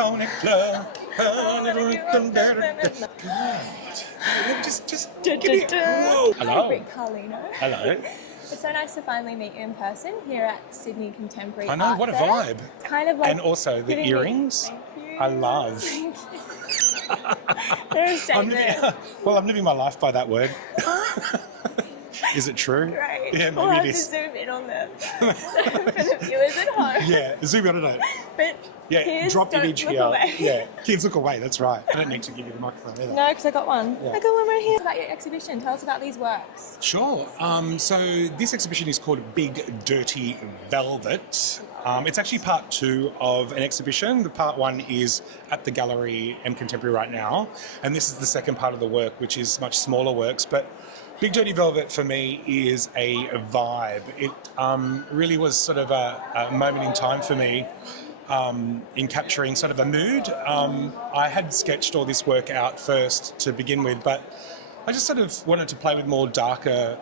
Pony Club. Just give me. Whoa. Hello. Hi, Carlino. Hello. It's so nice to finally meet you in person here at Sydney Contemporary I know, Art what a Fair. vibe. It's kind of like And also the earrings. Thank you. I love. Thank you. They're a statement. I'm living my life by that word. Is it true? Great. Yeah, We'll maybe have it is. to zoom in on them for the viewers at home. Yeah, zoom in on it. But Yeah, kids, drop don't image look here. away. Yeah, kids look away, that's right. I don't need to give you the microphone either. No, because I got one. Yeah. I got one right here. About your exhibition. Tell us about these works. Sure. So this exhibition is called Big Dirty Velvet. It's actually part 2 of an exhibition. The part 1 is at the Gallery and Contemporary right now, and this is the second part of the work, which is much smaller works. But Big Dirty Velvet for me is a vibe. It really was sort of a moment in time for me in capturing sort of a mood. I had sketched all this work out first to begin with, but I just sort of wanted to play with more darker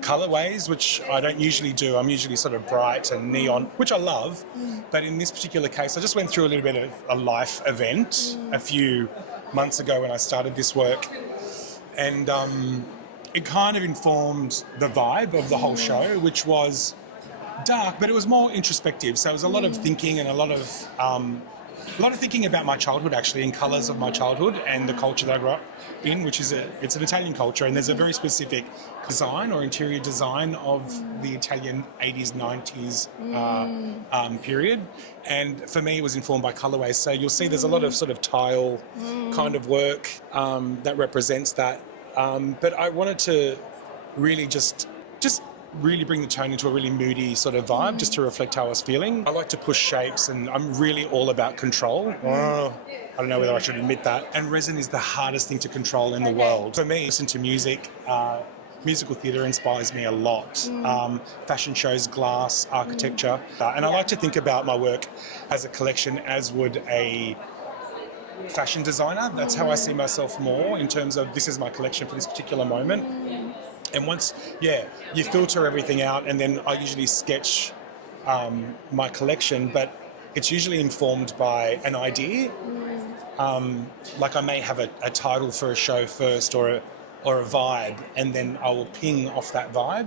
colourways, which I don't usually do. I'm usually sort of bright and neon, which I love. But in this particular case, I just went through a little bit of a life event a few months ago when I started this work. And it kind of informed the vibe of the whole show, which was dark, but it was more introspective. So it was a lot of thinking and a lot of thinking about my childhood, actually, and colours of my childhood and the culture that I grew up in, which is it's an Italian culture, and there's a very specific design or interior design of the Italian 80s, 90s period. And for me, it was informed by colourways. So you'll see there's a lot of sort of tile kind of work that represents that. But I wanted to really just really bring the tone into a really moody sort of vibe, just to reflect how I was feeling. I like to push shapes, and I'm really all about control. I don't know whether I should admit that. And resin is the hardest thing to control in the world. For me, listen to music. Musical theatre inspires me a lot. Fashion shows, glass, architecture. And I like to think about my work as a collection, as would a fashion designer. That's how I see myself more, in terms of this is my collection for this particular moment. And once, you filter everything out, and then I usually sketch my collection, but it's usually informed by an idea. Like I may have a title for a show first, or a vibe, and then I will ping off that vibe.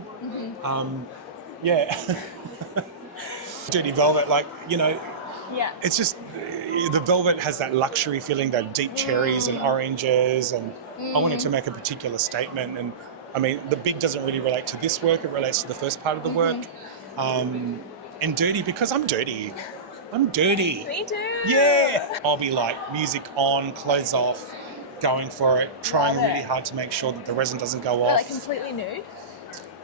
Dirty Velvet, it's just, the velvet has that luxury feeling, that deep cherries and oranges, and I wanted to make a particular statement. And I mean, the big doesn't really relate to this work, it relates to the first part of the work. And dirty, because I'm dirty. I'm dirty. Me too. Yeah. I'll be like, music on, clothes off, going for it, trying really hard to make sure that the resin doesn't go off. Like completely nude?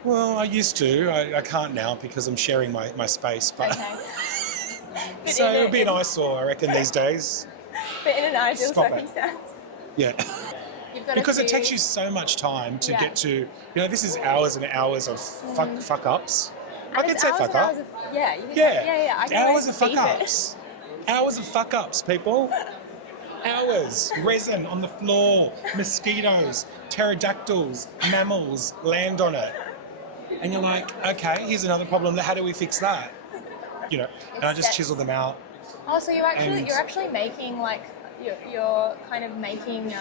Well, I used to. I can't now because I'm sharing my space. But Okay. so it would be an eyesore, I reckon, these days. But in an ideal Stop it. circumstance. Yeah. You've got Because it takes you so much time to get to, this is hours and hours of fuck ups. I can say fuck up. I Hours of fuck ups. Hours of fuck ups, people. Hours. Resin on the floor, mosquitoes, pterodactyls, mammals land on it. And you're like, okay, here's another problem. How do we fix that? And I just chisel them out. Oh, so you're actually making you're kind of making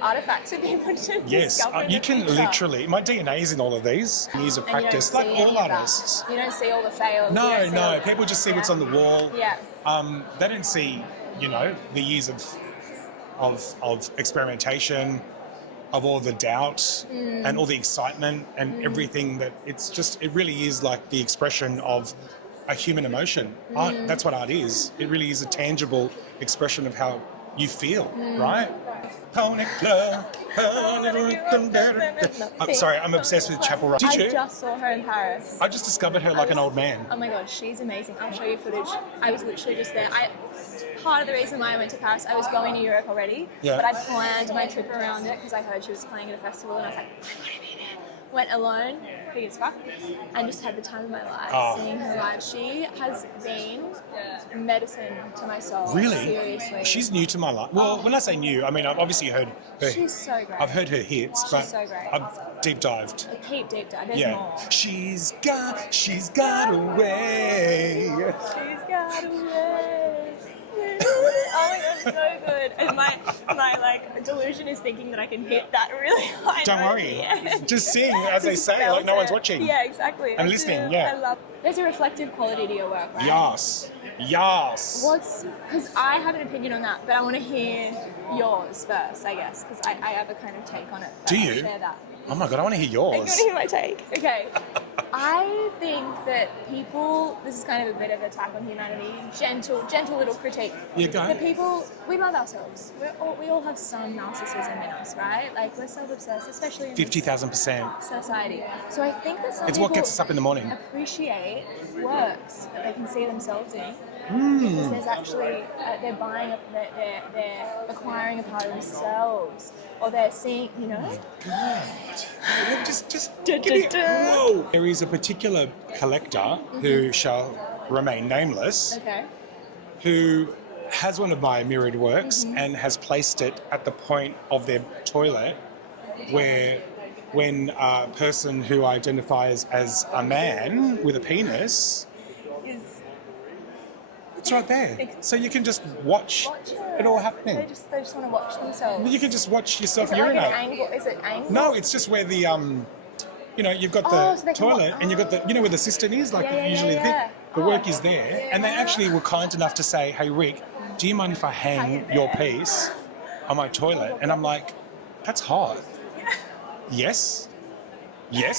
artifacts for people to discover. You can literally. My DNA is in all of these years of practice, like all artists. You don't see all the fails. No. People just see what's on the wall. Yeah. They don't see, the years of experimentation, of all the doubt and all the excitement and everything that it really is like the expression of a human emotion. Art, that's what art is. It really is a tangible expression of how you feel, right? Pony Club. I'm sorry, I'm obsessed with Chappell Roan. Did you? I just saw her in Paris. I just discovered her like an old man. Oh my god, she's amazing. I'll show you footage. I was literally just there. Part of the reason why I went to Paris, I was going to Europe already, but I planned my trip around it because I heard she was playing at a festival, and I was like, I gotta be there. Went alone, big as fuck, and just had the time of my life seeing her live. She has been medicine to my soul. Really? Seriously. She's new to my life. Well, when I say new, I mean, I've obviously heard her. She's so great. I've heard her hits, but so great. I've deep dived. A deep dive. There's more. She's got a way. She's got a way. Oh my god. so good. And my like delusion is thinking that I can hit that really high. Don't note worry. at the end. Just sing, as they Just say, belt like no one's it. watching. Yeah, exactly. And listening, yeah. I love. There's a reflective quality to your work, right? Yes. Because I have an opinion on that, but I want to hear yours first, I guess, because I have a kind of take on it. Do I'll you? share that. Oh my God, I want to hear I'm yours. going to hear my take. Okay. I think that people, this is kind of a bit of an attack on humanity, gentle little critique. You go. The people, we love ourselves. We all have some narcissism in us, right? Like, we're self-obsessed, especially in 50,000%. society. So I think that some It's people what gets us up in the morning. appreciate works that they can see themselves in. Hmm. Because there's actually, they're buying, they're acquiring a part of themselves. Or they're seeing, you know? God. Just give me... Whoa. There is a particular collector who shall remain nameless, Okay. who has one of my mirrored works and has placed it at the point of their toilet where when a person who identifies as a man with a penis, it's right there. So you can just watch it all happening. They just want to watch themselves. You can just watch yourself Is it like urinate. an angle? Is it angle? No, it's just where the you know, you've got Oh, the so they can toilet watch- and you've got the, you know, where the cistern is, like Yeah. usually the Oh. work is there, and they actually were kind enough to say, "Hey Rick, do you mind if I hang your piece on my toilet?" And I'm like, "That's hot." Yes,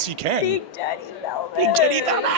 you can. Big Daddy Velvet. Big Daddy Velvet.